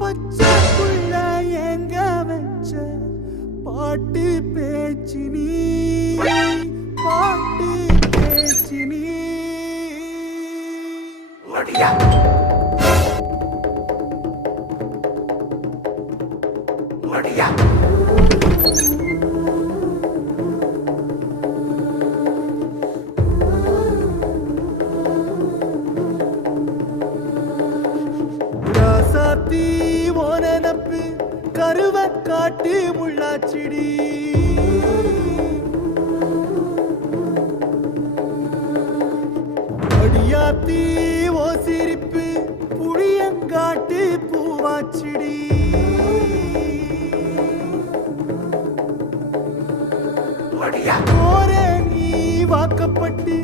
பச்சைக்குள்ள எங்க வச்ச பாட்டு பேச்சு நீ, பாட்டு பேச்சு நீ. ஒடியா ஒடியா ராசாத்தி ஓனப்பு கருவ காட்டு முள்ளாச்சிடி. அடியாத்தி ஓ சிரிப்பு புளியங்காட்டு பூவாச்சிடி. போற நீ வாக்கப்பட்டு